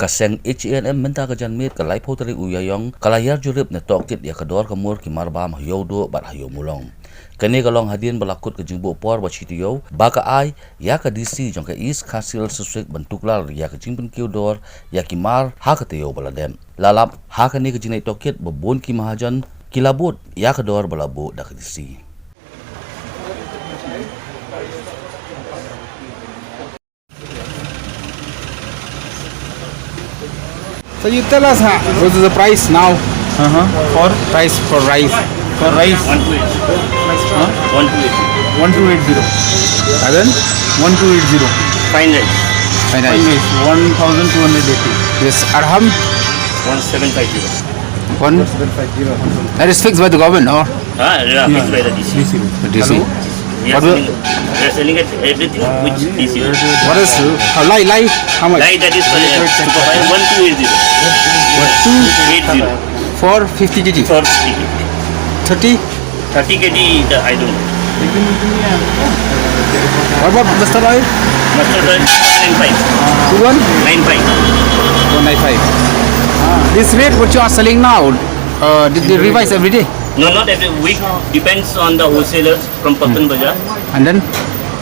kaseng H&M menta ka jan mit ka lai photari uyayong kalayar jurip na tokit ya kador kamur ki marbam hayodo bat hayomulong kani kalong hadin balakut ke jingbo por ba chitiyo baka ai ya ka DC jong ka East Castle Suswek bentuklal ya ka jingpen kiodor ya ki mar ha ka teyo baladem lalap ha ka ni ka jinai tokit bobon ki mahajan kilabut ya ka dor balabo da ka DC. So you tell us what is the price now? For price for rice. For rice. 1280. 1280. And then 1280. Fine rice. Fine rice. 1280. Yes. Arham. 1750. 1750. That is fixed by the government, or? Yeah, fixed by the DC. DC. We are selling at everything which DC. What is lie? How much? Like that is for superfine 1280. 1280. For 50 kg. For 50 kg. 30? 30 kg, I don't know. What about mustard oil? Mustard oil 95. 195. This rate what you are selling now, did they revise every day? No, not every week. Depends on the wholesalers from Patan Bazaar. And then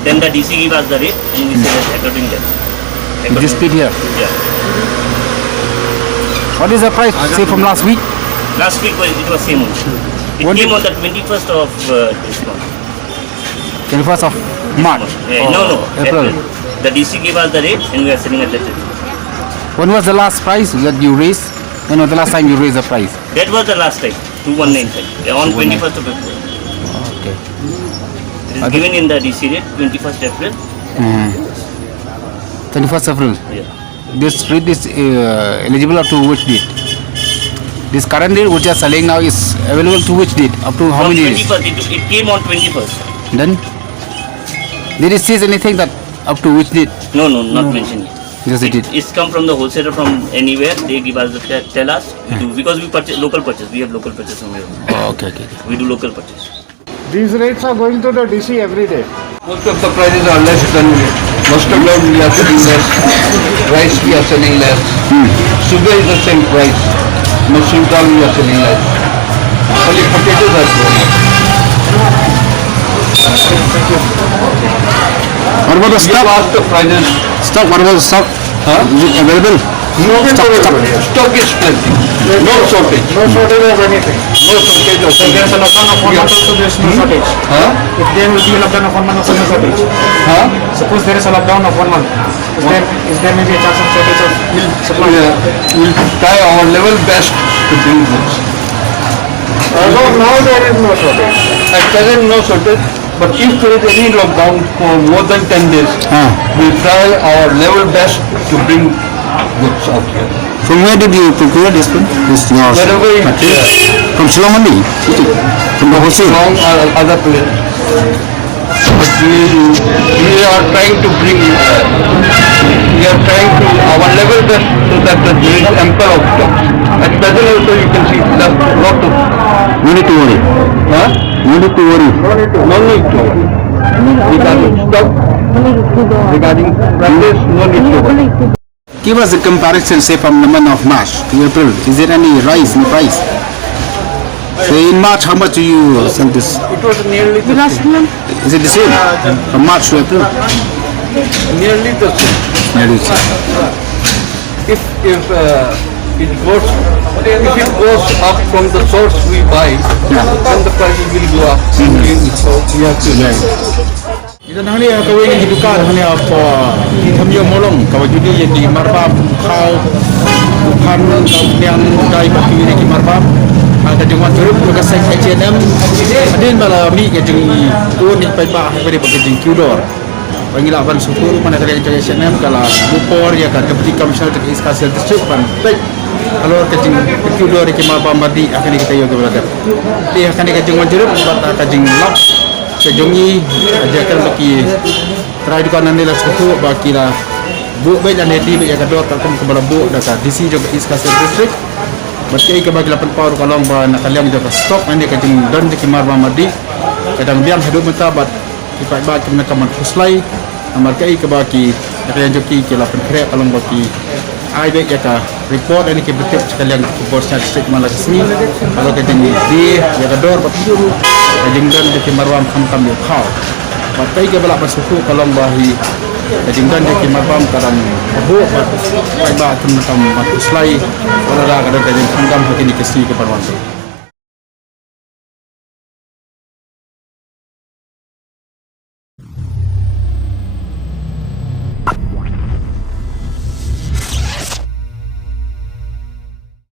Then the DC give us the rate and we sell it according to that. this bit here. Yeah. What is the price? Say from last week? Last week it was same only. It When came did- on the 21st of this month. 21st of March. No, April. The DC gave us the rate and we are selling at that rate. When was the last price that you raised? When was the last time you raised the price? That was the last time, 2195, on 21st of April. Okay. It is given in the DC rate, 21st April. 21st April. Yeah. This rate is eligible up to which date? This current rate which you are selling now is available to which date? Up to how From many days? 21st, it came on 21st. Then did it say anything that up to which date? No, not mentioned yet. Yes, it did. It's come from the wholesaler from anywhere. They give us the tell us. We do because we purchase local purchase. We have local purchase from here. Oh, okay. We do local purchase. These rates are going to the DC every day. Most of the prices are less than mustard oil we are selling less, rice we are selling less, sugar is the same price, mushroom dal we are selling less. Only potatoes are going up. What about the You stock? ask the prices, Stock. What about the stock? Is it available? stock is plenty, no shortage, No shortage of anything. no shortage of If there's a lockdown of 1 month, also there's no shortage. Huh? If there will be a lockdown of 1 month, also no shortage. Huh? Suppose there is a lockdown of 1 month. Is there maybe a chance of shortage of milk supply? We'll try our level best to bring goods. As of now, there is no shortage. At present no shortage, but if there is any lockdown for more than 10 days, we'll try our level best to bring goods out here. From where did you procure this one? This yours? Wherever it is, From Shillong only? From the wholesale? from other places. But we are trying to bring, we are trying to our level best so that there is ample of stock. At present also you can see there's a lot of, No need to worry. huh? No need to worry. No need to worry. Regarding stock, regarding prices, no need to worry. Give us a comparison, say from the month of March to April. Is there any rise in price? So in March, how much do you sell this? It was nearly the same. Is it the same from March to April? Nearly the same. Nearly the same. If it goes up from the source we buy, then the prices will go up. So we have to Kita nak ni kawin yang dibuka ni apa? Kami yang molong kawin judi yang di marbab kau bukan kemudian dari baki yang di marbab. Ada jangan turun ke seng H&M. Adin bala mi ke jengi tu ni pai bah pada bagi jeng Qdor. Panggil aban syukur mana kali yang H&M kalau bupor ya kan deputy commissioner ke East Castle District pan. Baik. Kalau ke jeng Qdor ke marbab madi akan kita yo ke belakang. Dia akan ke jeng manjurut buat ke jeng lap kejongi ajakan bagi try di kanan ni lah satu bagi lah bu baik dan ready baik kedua takkan ke bala bu dah DC juga East Castle District berkait ke bagi 8 power kalau nak kalian jaga stok anda kajeng dan di Kimar Mamadi kadang biang hidup mentabat ipak bagi menekan puslai amal kai ke bagi Ada yang joki ke lapan krep alang baki. Ai baik ya ka report ini ke betul sekalian ke bosnya state malah kesini. Kalau kita ni dia ya ka dor baki dulu. Jengdan ke marwam kham yo khau. Batai ke balak pasuku kalong bahi. Jengdan ke marwam kadang abu bai ba tum tam mat slai. Wala da kadang jeng kham hati ni kesini ke marwam.